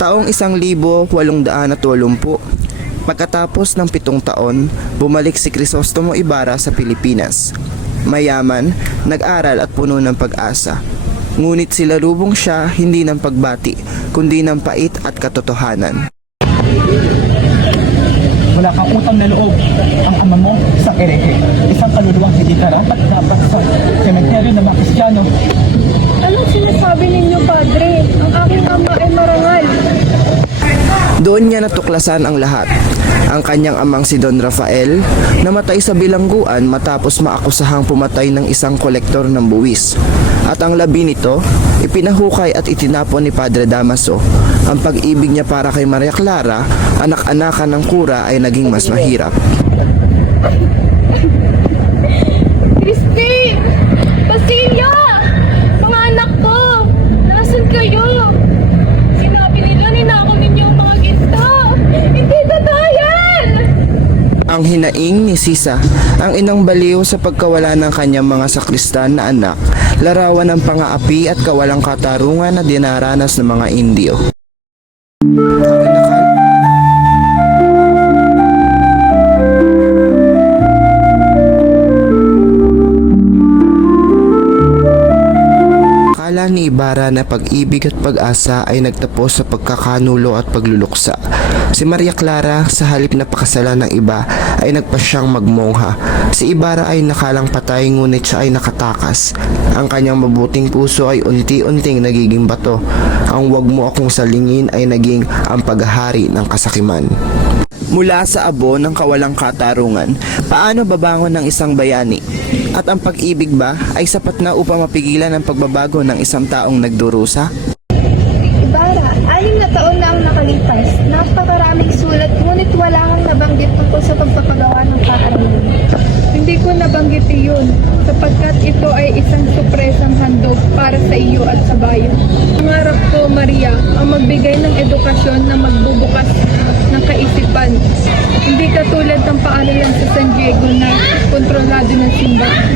Taong 1880, pagkatapos ng 7 taon, bumalik si Crisostomo Ibarra sa Pilipinas. Mayaman, nag-aral at puno ng pag-asa. Ngunit silalubong siya hindi ng pagbati, kundi ng pait at katotohanan. Wala kang utang na loob. Ang ama mo sa erehe. Isang kaluluwang hindi karapat dapat sa sementeryo ng mga Kristiyano. Anong sinasabi ninyo, Padre? Ang aking ama ay marangal. Doon niya natuklasan ang lahat. Ang kanyang amang si Don Rafael, namatay sa bilangguan matapos maakusahang pumatay ng isang kolektor ng buwis. At ang labi nito, ipinahukay at itinapon ni Padre Damaso. Ang pag-ibig niya para kay Maria Clara, anak-anakan ng kura, ay naging mas mahirap. Christy! Basilio! Mga anak ko! Nasaan kayo? Sinabi nila ninakaw ninyo ang mga ginto! Hindi totoo yan! Ang hinaing ni Sisa, ang inang baliw sa pagkawala ng kanyang mga sakristan na anak, larawan ng pangaapi at kawalang katarungan na dinaranas ng mga Indio. Akala ni Ibarra na pag-ibig at pag-asa ay nagtapos sa pagkakanulo at pagluluksa. Si Maria Clara, sa halip na pakasalan ng iba, ay nagpasyang magmongha. Si Ibarra ay nakalang patay, ngunit siya ay nakatakas. Ang kanyang mabuting puso ay unti-unting nagiging bato. Ang "wag mo akong salingin" ay naging ang paghahari ng kasakiman. Mula sa abo ng kawalang katarungan, paano babangon ng isang bayani? At ang pag-ibig ba ay sapat na upang mapigilan ang pagbabago ng isang taong nagdurusa? Ibarra, 6 na taon na ang nakalipas. Napakaraming sulat, ngunit wala kang nabanggit tungkol sa pagpapagawa ng kaarawan. Hindi ko nabanggit iyon, sapagkat ito ay isang supresang handog para sa iyo at sa bayan. Pangarap ko, Maria, ang magbigay ng edukasyon na magbubukas ng kaisipan. Hindi katulad ng paaralan sa San Diego na kontrolado ng simbahan.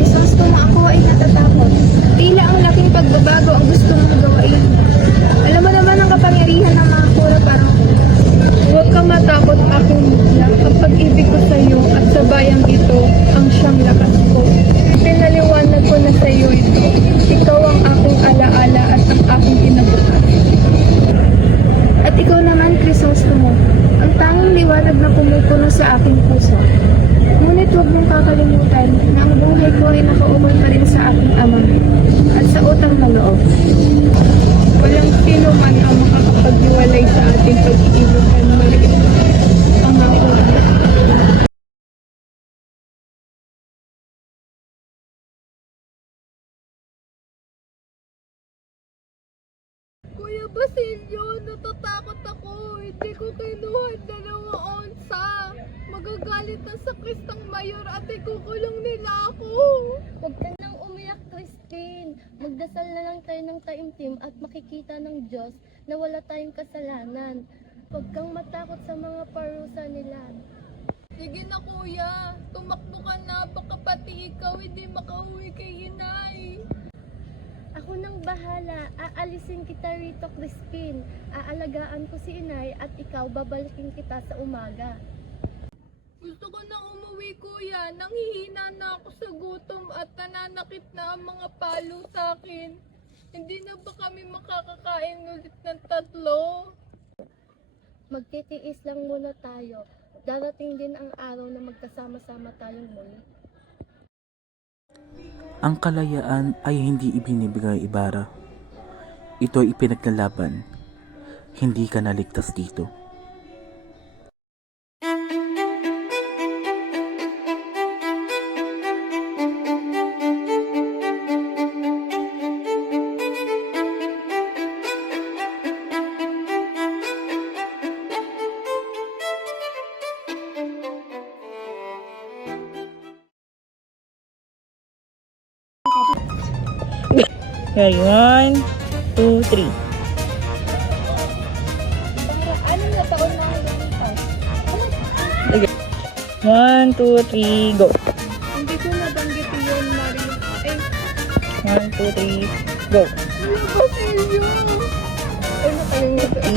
Crisostomo, ako ay natatakot. Tila ang laking pagbabago ang gusto mong gawain. Alam mo naman ang kapangyarihan ng mga kura parang huwag ka matakot, akong mutla. Ang pag-ibig ko sa iyo at sa bayang ito ang siyang lakas ko. Pinaliwanag ko na sa iyo ito. Ikaw ang aking alaala at ang aking kinabukas. At ikaw naman, Crisostomo, ang tanging liwanag na pumupuno sa aking puso. Ngunit huwag mong kakalimutan na ang buhay ko ay nakauman pa rin sa aking ama at sa utang na loob. Walang sino man ang makakapaghiwalay sa ating pag-iibigan, Maria. Pangako. Kuya Basilio, natatakot ako. Hindi ko kinuha 2 onsa. Magagalit ang sakristang mayor at ikukulong nila ako. Huwag ka nang umiyak, Christine. Magdasal na lang tayo ng taimtim at makikita ng Diyos na wala tayong kasalanan. Huwag kang matakot sa mga parusa nila. Sige na, kuya. Tumakbo ka na. Baka pati ikaw hindi makauwi kay inay. Ako nang bahala. Aalisin kita rito, Christine. Aalagaan ko si inay at ikaw babalikin kita sa umaga. Gusto ko nang umuwi, kuya. Nanghihina na ako sa gutom at nananakit na ang mga palo sa akin. Hindi na ba kami makakakain ulit ng 3? Magtitiis lang muna tayo. Darating din ang araw na magkasama-sama tayong muli. Ang kalayaan ay hindi ibinibigay, Ibarra. Ito ay ipinaglalaban. Hindi ka naligtas dito. Okay, 1, 2, 3. Para 6 na taon na ang lumipas. 1, 2, 3, go. Hindi ko nabanggit yun, Maria. 1, 2, 3, go. Kuya Basilio! ko nakalimutan.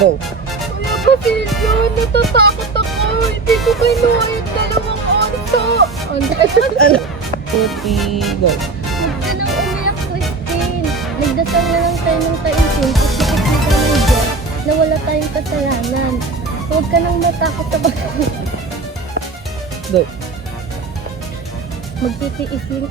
Go. Kuya Basilio, natatakot ako. Hindi ko kinuha yung 2 orso. Ano? 2, 3, go. Huwag ka nang umiyak, Christine. Nagdasal na lang tayo ng taimtim at nakikita ng Diyos na wala tayong kasalanan. Huwag ka nang matakot sa Go. magtitiisin.